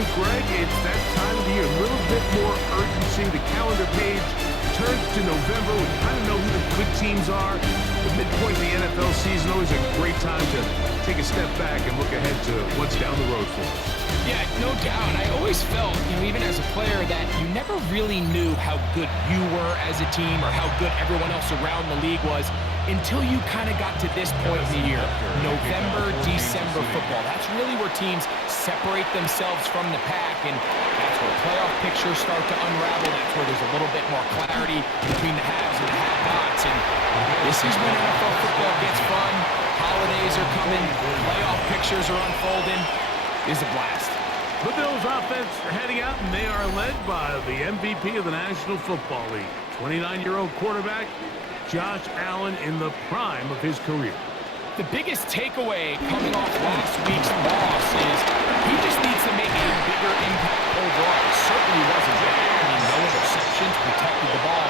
season, Greg, it's that time of the year. A little bit more urgency. The calendar page turns to November. We kind of know who the good teams are. The midpoint of the NFL season, always a great time to take a step back and look ahead to what's down the road for us. Yeah, no doubt. I always felt, even as a player, that you never really knew how good you were as a team or how good everyone else around the league was until you kind of got to this point in the year. November, December football. That's really where teams separate themselves from the pack, and that's where playoff pictures start to unravel. That's where there's a little bit more clarity between the haves and the have-nots, and this is when NFL football gets fun. Holidays are coming. Playoff pictures are unfolding. It's a blast. The Bills offense are heading out, and they are led by the MVP of the National Football League, 29-year-old quarterback Josh Allen in the prime of his career. The biggest takeaway coming off last week's loss is he just needs to make a bigger impact overall. It certainly wasn't bad. No interceptions, protected the ball,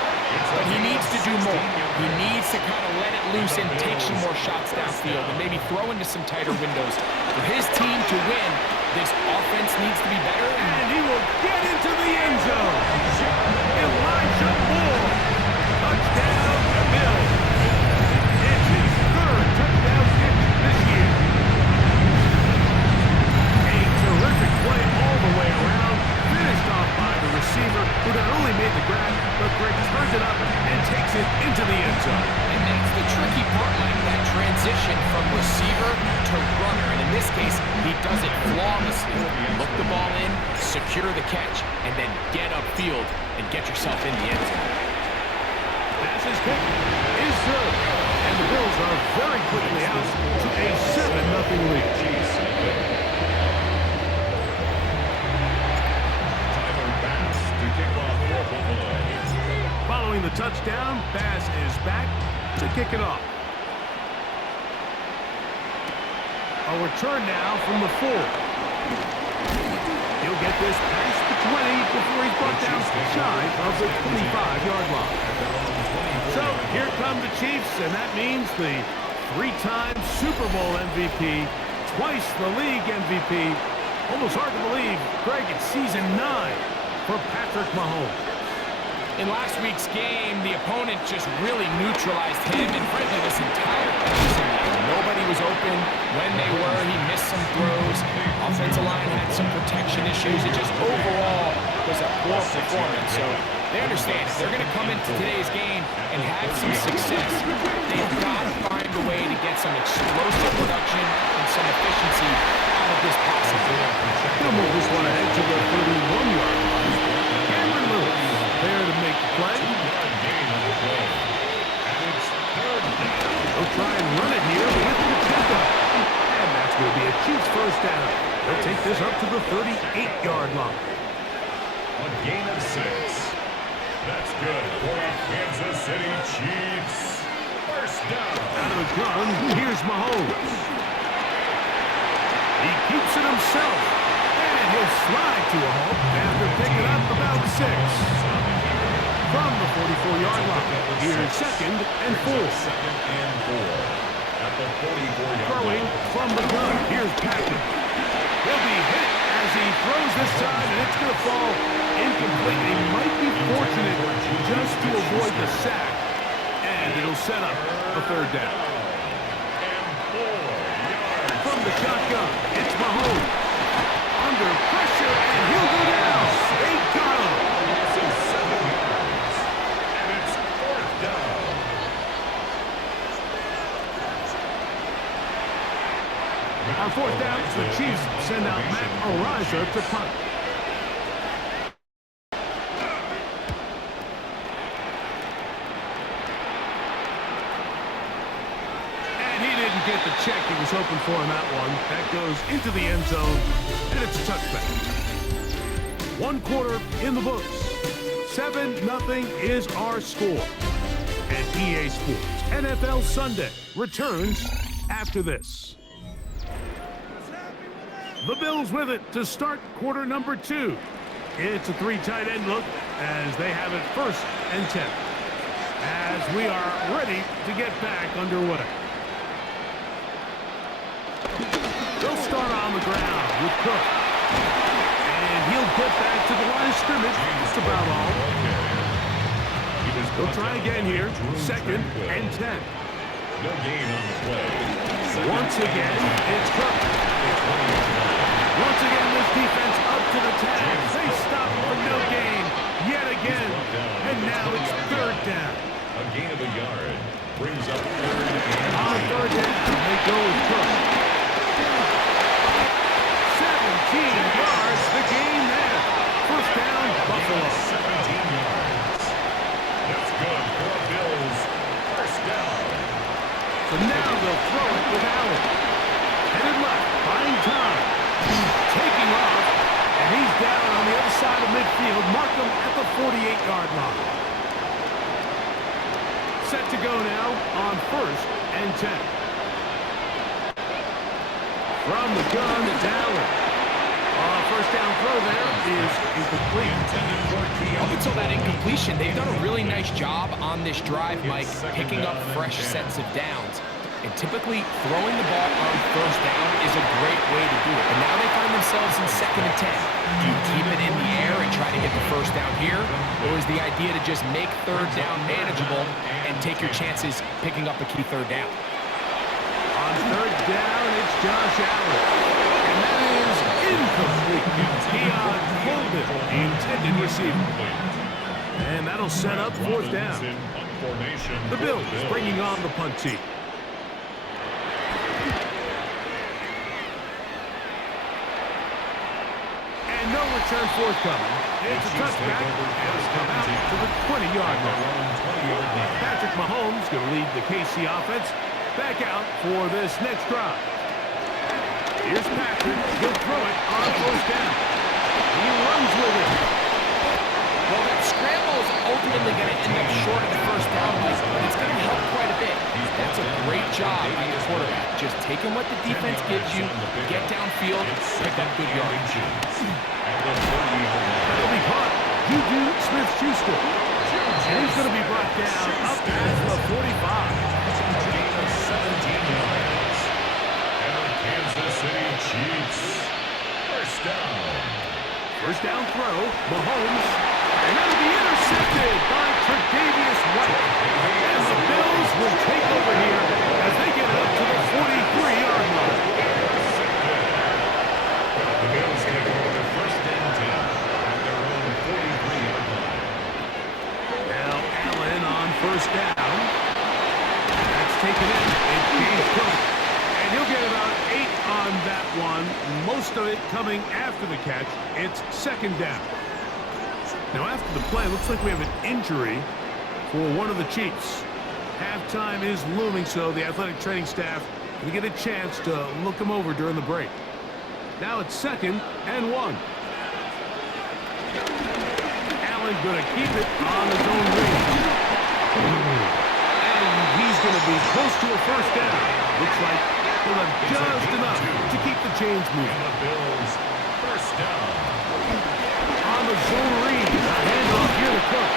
but he needs to do more. He needs to kind of let it loose and take some more shots downfield and maybe throw into some tighter windows. For his team to win, this offense needs to be better. And he will get into the end zone. Elijah Moore. Touchdown, Bills. It's his third touchdown catch this year. A terrific play all the way around. Finished off by the receiver, who not only made the grab, but Greg turns it up and takes it into the end zone. And that's the tricky part, like that transition from receiver to runner. And in this case, he does it flawlessly. Look the ball in, secure the catch, and then get upfield and get yourself in the end zone. Pass is kick is good. And the Bills are very quickly out to a 7-0 lead. Following the touchdown, Bass is back to kick it off. A return now from the 4. He'll get this past the 20 before he's brought down shy of the 25-yard line. So here come the Chiefs, and that means the 3-time Super Bowl MVP, twice the league MVP. Almost hard to believe, Greg, it's season 9 for Patrick Mahomes. In last week's game, the opponent just really neutralized him, and frankly, this entire season, nobody was open. When they were, he missed some throws. Offensive line had some protection issues. It just overall was a poor performance. So they understand if they're going to come into today's game and have some success, they've got to find a way to get some explosive production and some efficiency out of this passing game. They'll move this one ahead to the 31-yard line. Cameron Lewis there to make the play. They'll try and run it here with the pickup. And that's going to be a Chiefs first down. They'll take this up to the 38-yard line. A gain of 6. That's good for the Kansas City Chiefs. First down. Out of the gun, here's Mahomes. He keeps it himself. And he'll slide to a halt after picking up about 6. From the 44-yard line, here's 2nd and 4. At the 44-yard Throwing from the gun, here's Patrick. He'll be hit as he throws this time, and it's going to fall incomplete. He might be fortunate just to avoid the sack, and it'll set up a 3rd down. From the shotgun, it's Mahomes. Under pressure, and he'll go down. They got him. On 4th down, the Chiefs send out Matt Araiza to punt. And he didn't get the check he was hoping for on that one. That goes into the end zone, and it's a touchback. 1 quarter in the books. 7-0 is our score. And EA Sports NFL Sunday returns after this. The Bills with it to start quarter number 2. It's a 3 tight end look as they have it 1st and 10. As we are ready to get back underway. They'll start on the ground with Cook. And he'll get back to the line of scrimmage. That's about all. He'll try again here. 2nd and 10. No gain on the play. Once again, it's Cook. Once again, this defense up to the task. They stop for no gain yet again. And now it's 3rd down. A gain of a yard brings up 3rd and On 3rd down, they go with Cook. 17 yards, the gain there. 1st down, Buffalo. 17 yards. That's good for Bills. 1st down. So now they'll throw it with Allen. Headed left, buying time. Taking off, and he's down on the other side of midfield. Mark him at the 48-yard line. Set to go now on 1st and 10. From the gun, it's Allen. 1st down throw there is incomplete. Up until that incompletion, they've done a really nice job on this drive, Mike, picking up fresh sets of downs. And typically, throwing the ball on 1st down is a great way to do it. And now they find themselves in 2nd and 10. Do you keep it in the air and try to get the 1st down here? Or is the idea to just make 3rd down manageable and take your chances picking up a key 3rd down? On 3rd down, it's Josh Allen. And that is incomplete. Deion Coleman, the intended receiver. And that'll set up 4th down. The Bills bringing on the punt team. And no return forthcoming. It's a touchback, and it's come out to the 20-yard line. Patrick Mahomes going to lead the KC offense back out for this next drive. Here's Patrick. He'll throw it on 1st down. He runs with it. Well, that scramble is ultimately going to end up short of the 1st down, but it's going to help quite a bit. That's a great job by the quarterback. Just taking what the defense gives you, get downfield, pick up good yards. That'll be caught. Juju Smith-Schuster. And he's going to be brought down up at the 45. Gain of 17 yards. And the Kansas City Chiefs. 1st down. 1st down throw. Mahomes. And that'll be intercepted by Tre'Davious White. And the Bills will take over here as they get up to the 43-yard line. The Bills take over 1st and 10 at their own 43-yard line. Now Allen on 1st down. That's taken in. It's James Cook. And he'll get about 8 on that one. Most of it coming after the catch. It's 2nd down. Now after the play, it looks like we have an injury for one of the Chiefs. Halftime is looming, so the athletic training staff will get a chance to look him over during the break. Now it's 2nd and 1. Allen going to keep it on his own read. And he's going to be close to a 1st down. Looks like he'll have just enough to keep the chains moving. And the Bills 1st down. On the zone read, a handoff here to Cook.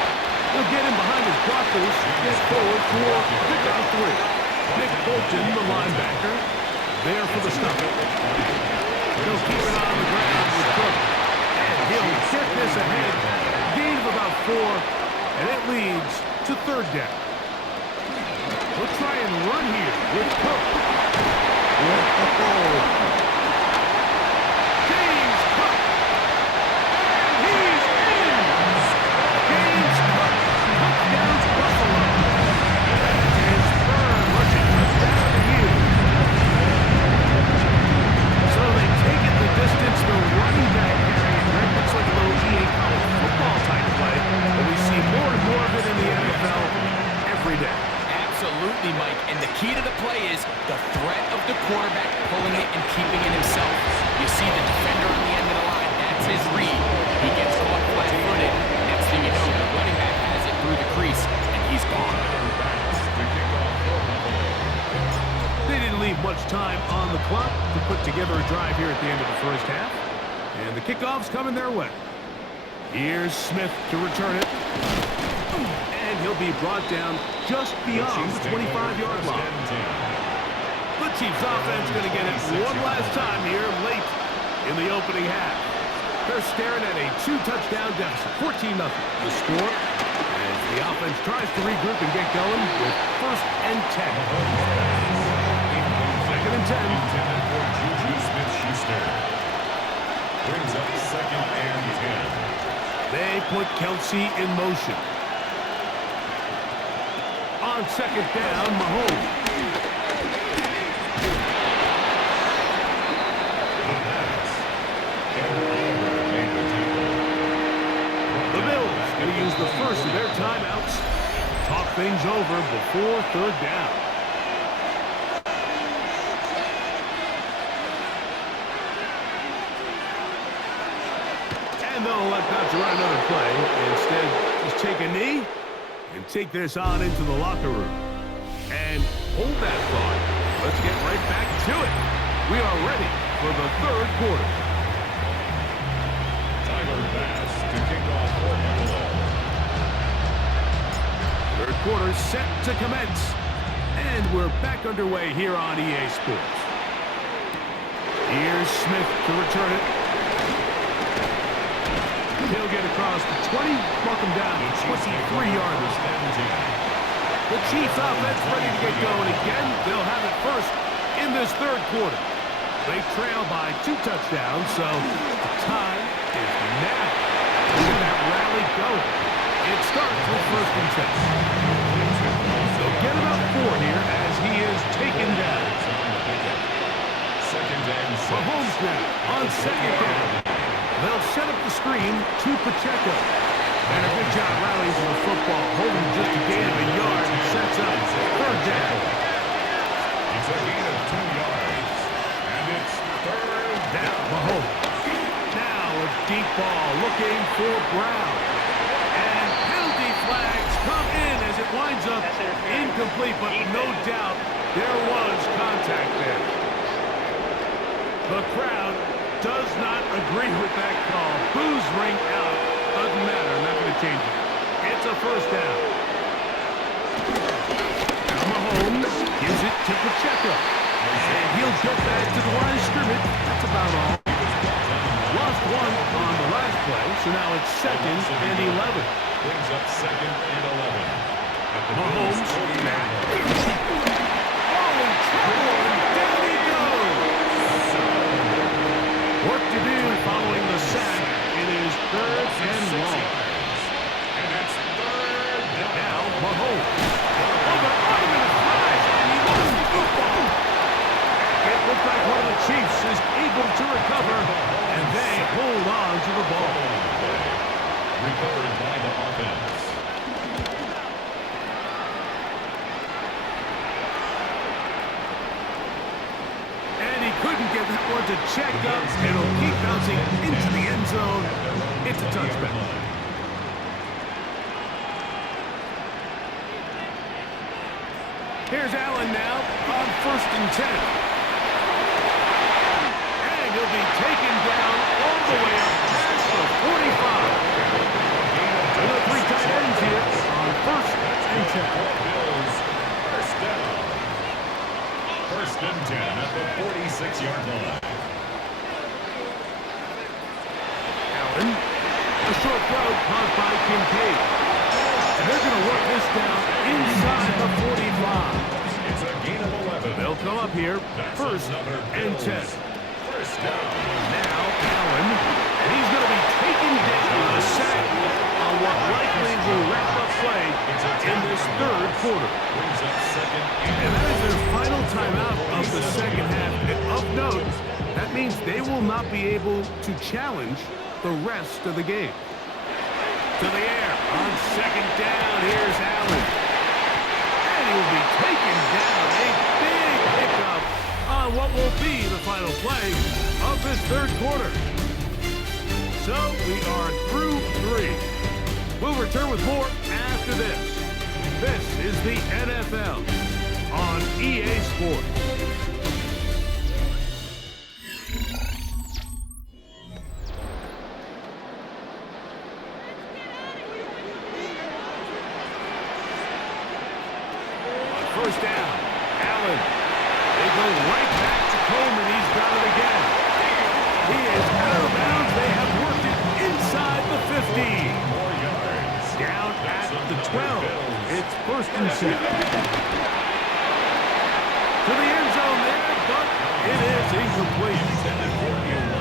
He'll get him behind his blockers, get forward for pickoff 3. Nick Bolton, the linebacker, there for the stop. He'll keep it on the ground with Cook. And he'll get this ahead. Gain of about 4, and it leads to 3rd down. We'll try and run here with Cook. James Cook. And he's in. James Cook. Touchdown to Buffalo. And Spurn rushing touchdown to Hughes. So they take it the distance. The running back carrying. That looks like a little EA college football type play. But we see more and more of it in the NFL every day. Absolutely, Mike. And the key to the play is the threat of the quarterback pulling it and keeping it himself. You see the defender on the end of the line. That's his read. He gets caught flat-footed. Next thing you know, the running back has it through the crease, and he's gone. They didn't leave much time on the clock to put together a drive here at the end of the 1st half. And the kickoff's coming their way. Here's Smith to return it. And he'll be brought down just beyond the 25-yard line. The Chiefs offense going to get it one last time here late in the opening half. They're staring at a 2-touchdown deficit, 14-0. The score as the offense tries to regroup and get going with 1st and 10. 2nd and 10. Intended for Juju Smith-Schuster. Brings up 2nd and 10. They put Kelsey in motion. On 2nd down, Mahomes. The Bills going to use the first of their timeouts. Talk things over before 3rd down. And they'll elect not to run another play. Instead, just take a knee and take this on into the locker room. And hold that thought. Let's get right back to it. We are ready for the 3rd quarter. Tyler Bass to kick off for Buffalo. 3rd quarter set to commence. And we're back underway here on EA Sports. Here's Smith to return it. He'll get across the 20, mark him down to 23-yard line. The Chiefs offense ready to get going again. They'll have it first in this 3rd quarter. They trail by 2 touchdowns, so the time is now. Look at that rally going. It starts with 1st and 10. So get about 4 here as he is taken down. 2nd and 6. Mahomes now on 2nd down. They'll set up the screen to Pacheco. And a good job rallying to the football, holding just a gain of a yard and sets up 3rd down. It's a gain of 2 yards. And it's 3rd down. Mahomes. Now a deep ball looking for Brown. And penalty flags come in as it winds up incomplete, but no doubt there was contact there. The crowd does not agree with that call. Boos ring out. Doesn't matter. I'm not going to change it. It's a 1st down. Now Mahomes gives it to Pacheco. And he'll go back to the line of scrimmage. That's about all. Lost 1 on the last play, so now it's 2nd and 11. Brings up 2nd and 11. Mahomes. Oh, in trouble, and down he goes. Work to do following the sack. It is 3rd and long. And it's 3rd down. Now Mahomes. Oh, the argument flies, and he lost the football. It looked like one of the Chiefs is able to recover, and they hold on to the ball. Recovered by the offense. Couldn't get that one to check up. It'll keep bouncing into the end zone. It's a touchback. Here's Allen now on 1st and 10. And he'll be taken down all the way up past the 45. And the 3 tight ends here on 1st and 10. Bills, 1st down. 1st and 10 at the 46-yard line. Allen, a short throw caused by Kincaid. And they're going to work this down inside the 45. It's a gain of 11. They'll come up here, That's 1st and 10. 1st down. Now Allen, and he's going to be taken down a sack on what likely will wrap up play in this 3rd quarter. Brings up 2nd And that is their final timeout of the 2nd half. And of note, that means they will not be able to challenge the rest of the game. To the air on 2nd down. Here's Allen. And he'll be taken down. A big hiccup on what will be the final play of this 3rd quarter. So we are through 3. We'll return with more after this. This is the NFL on EA Sports. On 1st down, Allen. They go right back to Coleman. He's got it again. He is out of bounds. They have work More yards. Down at the 12. It's 1st and 7. To the end zone there, but it is incomplete.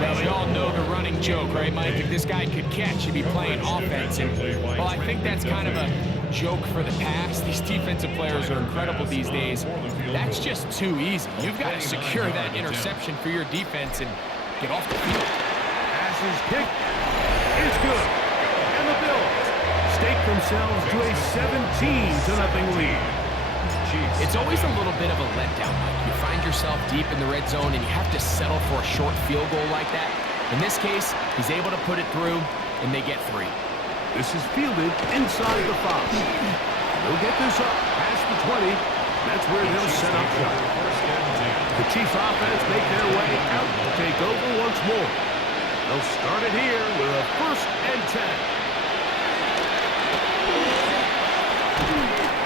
Now, we all know the running joke, right, Mike? If this guy could catch, he'd be playing offense. And, well, I think that's kind of a joke for the past. These defensive players are incredible these days. That's just too easy. You've got to secure that interception for your defense and get off the field. Pass is kicked. It's good. And the Bills stake themselves to a 17-0 lead. It's always a little bit of a letdown, Mike. You find yourself deep in the red zone and you have to settle for a short field goal like that. In this case, he's able to put it through, and they get 3. This is fielded inside the 5. They'll get this up past the 20. That's where they'll set up shop. The Chiefs offense make their way out to take over once more. They'll start it here with a 1st and 10.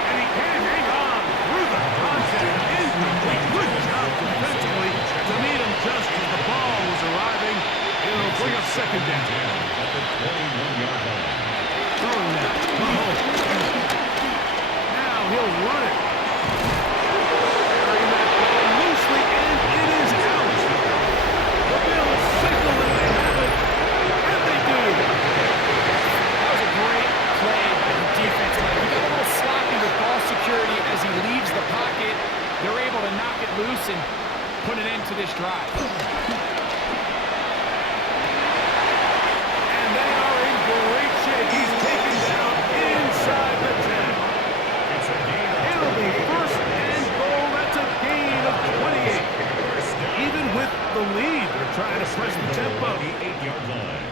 And he can't hang on through the contact. Incomplete. Good job defensively to meet him just as the ball was arriving. It'll bring up 2nd down. At the 21-yard line. Throwing that. Now he'll run it. Carrying that ball loosely, and it is out. The Bills signal that they have it, and they do. That was a great play by the defense. He got a little sloppy with ball security as he leaves the pocket. They're able to knock it loose and put an end to this drive. And they are in great shape. He's taken down inside the 10. It's a gain of It'll be 1st and goal. That's a gain of 28. Even with the lead, they're trying to press the tempo. 8-yard line.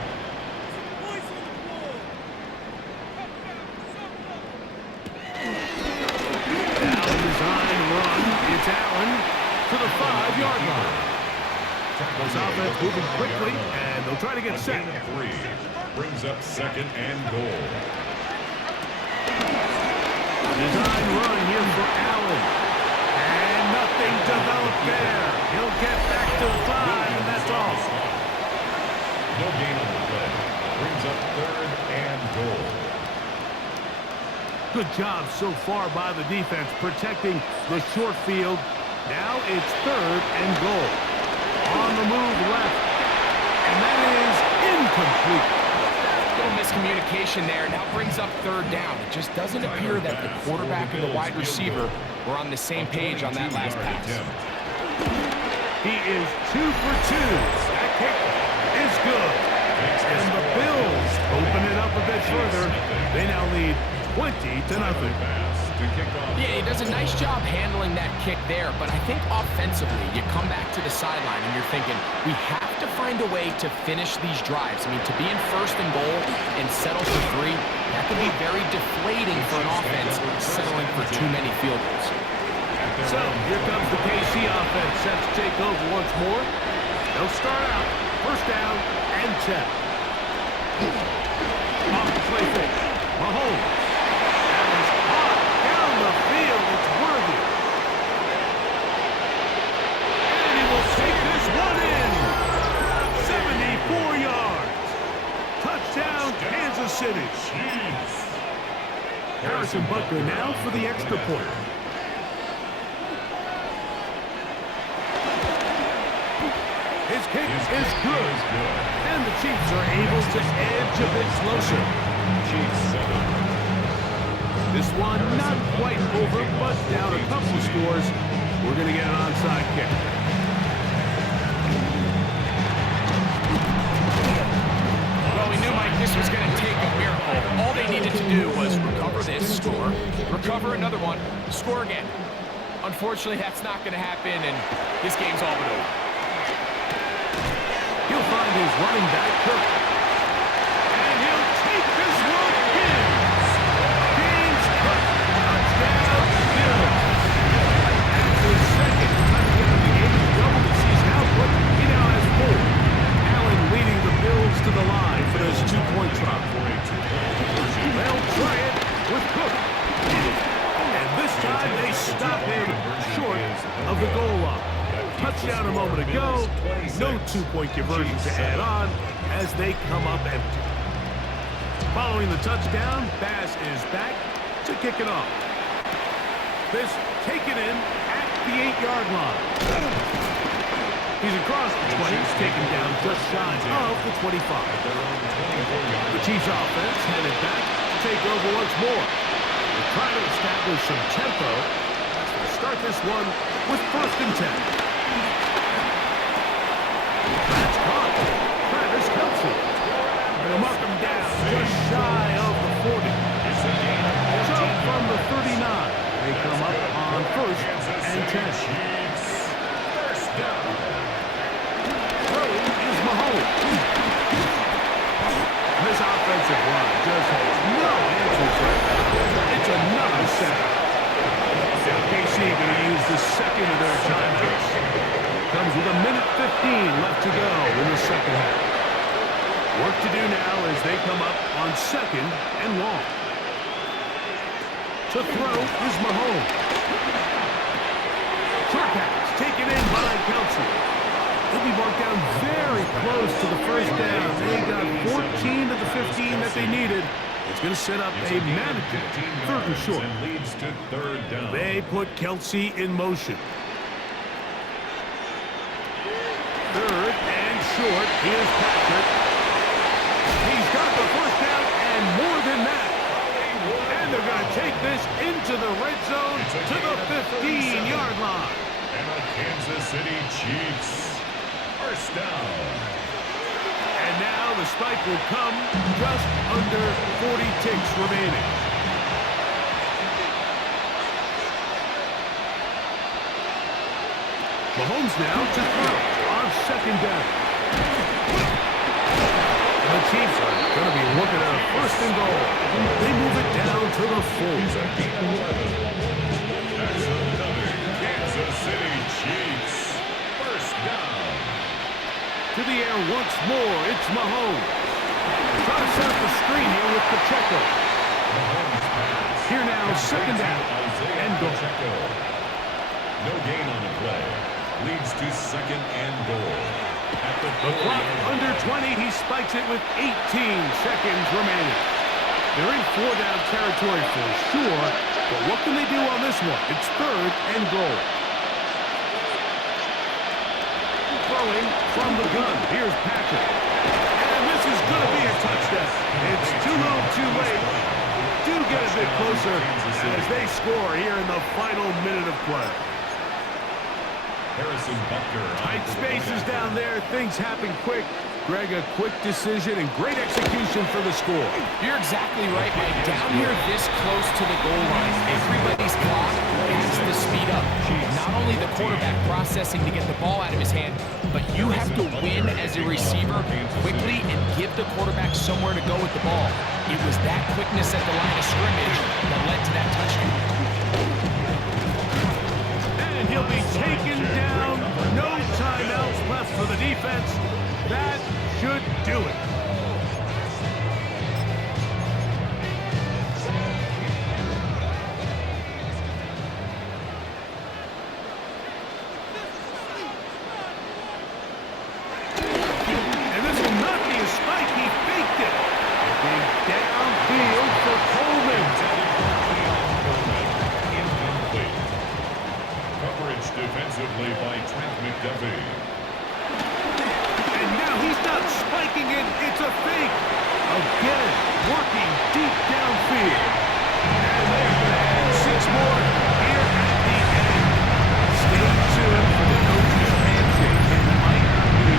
Now design run. It's Allen to the 5-yard line. This offense moving quickly, and they'll try to get set. Gain of 3. Brings up 2nd and goal. Design run here for Allen. And nothing developed there. He'll get back to the 5, and that's all. No gain on the play. Brings up 3rd and goal. Good job so far by the defense protecting the short field. Now it's 3rd and goal. On the move left. And that is incomplete. Little miscommunication there. Now brings up 3rd down. It just doesn't appear that the quarterback and the wide receiver were on the same page on that last pass. He is 2 for 2. That kick is good. And the Bills open it up a bit further. They now lead 20-0. Yeah, he does a nice job handling that kick there, but I think offensively, you come back to the sideline and you're thinking, we have to find a way to finish these drives. I mean, to be in 1st and goal and settle for 3, that can be very deflating for an offense settling for too many field goals. So here comes the KC offense set to take over once more. They'll start out 1st down and 10. Off the play fake. Mahomes. That is hot down the field. It's worthy. And he will take this one in. 74 yards. Touchdown, Kansas City. Harrison Butker now for the extra point. His kick is good. And the Chiefs are able to edge a bit closer. This one not quite over, but down a couple scores. We're going to get an onside kick. Well, we knew, Mike, this was going to take a miracle. All they needed to do was recover this, score, recover another one, score again. Unfortunately, that's not going to happen, and this game's all but over. He'll find his running back, Kirk. And he'll take this one in. James Cook, touchdown, Bills. That's his 2nd touchdown of the game. Double the season output. He now has 4. Allen leading the Bills to the line for this 2-point try. They'll try it with Cook. And this time they stop him short of the goal line. Touchdown a moment ago. No 2-point conversion to add on as they come up empty. Following the touchdown, Bass is back to kick it off. This taken in at the 8-yard line. He's across the 20, he's taken down just shy of the 25. The Chiefs offense headed back to take over once more. They're trying to establish some tempo as they start this one with 1st and 10. That's caught. Travis Kelce. They'll mark him down just shy of the 40. So from the 39, they come up on 1st and 10. First down. Throwing is Mahomes. This offensive line just has no answers right now. It's another sack. Now KC going to use the second of their timeouts. Comes with 1:15 left to go in the second half. Work to do now as they come up on 2nd and long. To throw is Mahomes. Short pass taken in by Kelce. He'll be marked down very close to the 1st down. They got 14 to the 15 that they needed. It's going to set up a manageable 3rd and short. Leads to 3rd down. They put Kelce in motion. 3rd and short. Here's Patrick. He's got the 1st down and more than that. And they're going to take this into the red zone to the 15-yard line. And the Kansas City Chiefs. 1st down. And now the spike will come just under 40 ticks remaining. Mahomes now to throw on 2nd down. The Chiefs are going to be looking at a 1st and goal. They move it down to the 4. That's another Kansas City Chiefs. 1st down. To the air once more, it's Mahomes. Trying to set up the screen here with Pacheco. Here now, 2nd down and goal. No gain on the play. Leads to 2nd and goal. At the Clock under 20, he spikes it with 18 seconds remaining. They're in 4-down territory for sure, but what can they do on this one? It's 3rd and goal. Throwing from the gun. Here's Patrick. And this is going to be a touchdown. It's too little, too late. Do get a bit closer as they score here in the final minute of play. Harrison Butker. Tight spaces down there. Things happen quick. Greg, a quick decision and great execution for the score. You're exactly right, Mike. Down here this close to the goal line, everybody's clock has to speed up. Not only the quarterback processing to get the ball out of his hand, but you have to win as a receiver quickly and give the quarterback somewhere to go with the ball. It was that quickness at the line of scrimmage that led to that touchdown. And he'll be taken down. No timeouts left for the defense. That should do it. And this will not be a spike. He faked it. Looking downfield for Coleman. Incomplete. Coverage defensively by Trent McDuffie. And now he's not spiking it. It's a fake. Again, working deep downfield. And they're going to add 6 more here at the end. Stay tuned for the coach's handshake. It might not be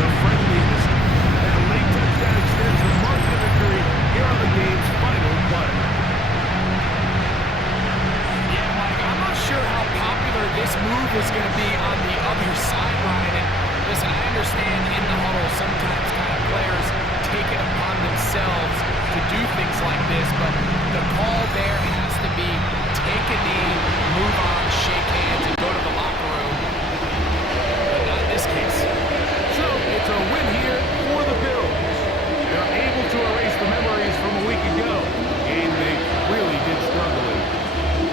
the friendliest. That late touchdown extends the margin of victory here on the game's final play. Yeah, Mike, I'm not sure how popular this move is going to be on the other sideline. And listen, I understand in the huddle sometimes kind of players take it upon themselves to do things like this, but the call there has to be take a knee, move on, shake hands, and go to the locker room. But not in this case. So it's a win here for the Bills. They're able to erase the memories from a week ago. And they really did struggle in.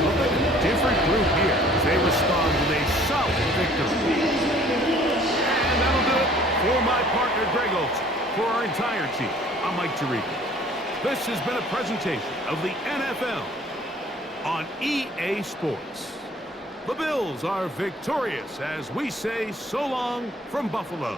Look at a different group here as they respond with a solid victory. For my partner, Greg Olson, for our entire team, I'm Mike Tirico. This has been a presentation of the NFL on EA Sports. The Bills are victorious as we say so long from Buffalo.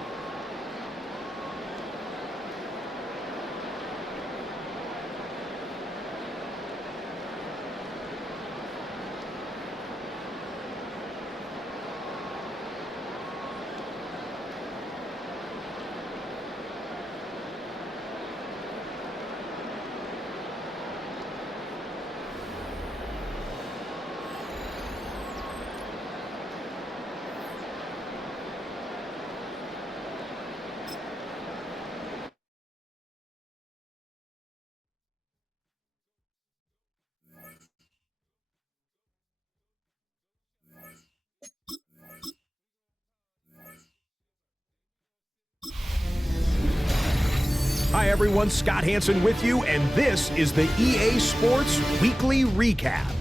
Hi everyone, Scott Hanson with you, and this is the EA Sports Weekly Recap.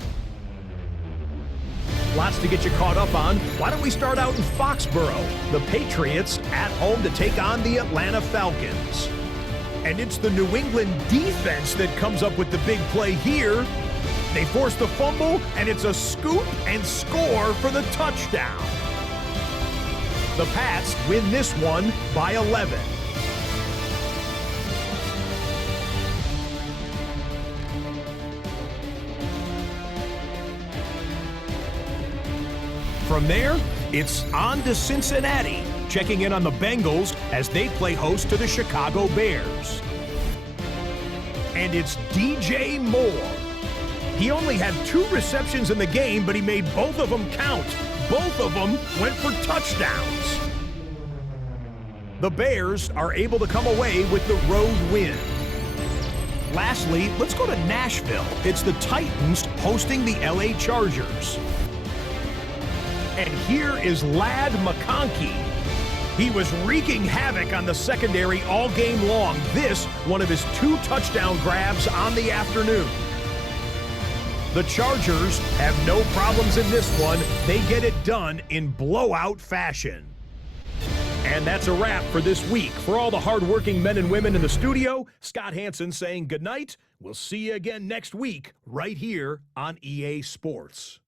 Lots to get you caught up on. Why don't we start out in Foxborough? The Patriots at home to take on the Atlanta Falcons. And it's the New England defense that comes up with the big play here. They force the fumble, and it's a scoop and score for the touchdown. The Pats win this one by 11. From there, it's on to Cincinnati, checking in on the Bengals as they play host to the Chicago Bears. And it's DJ Moore. He only had 2 receptions in the game, but he made both of them count. Both of them went for touchdowns. The Bears are able to come away with the road win. Lastly, let's go to Nashville. It's the Titans hosting the LA Chargers. And here is Ladd McConkey. He was wreaking havoc on the secondary all game long. This, one of his 2 touchdown grabs on the afternoon. The Chargers have no problems in this one. They get it done in blowout fashion. And that's a wrap for this week. For all the hardworking men and women in the studio, Scott Hanson saying goodnight. We'll see you again next week right here on EA Sports.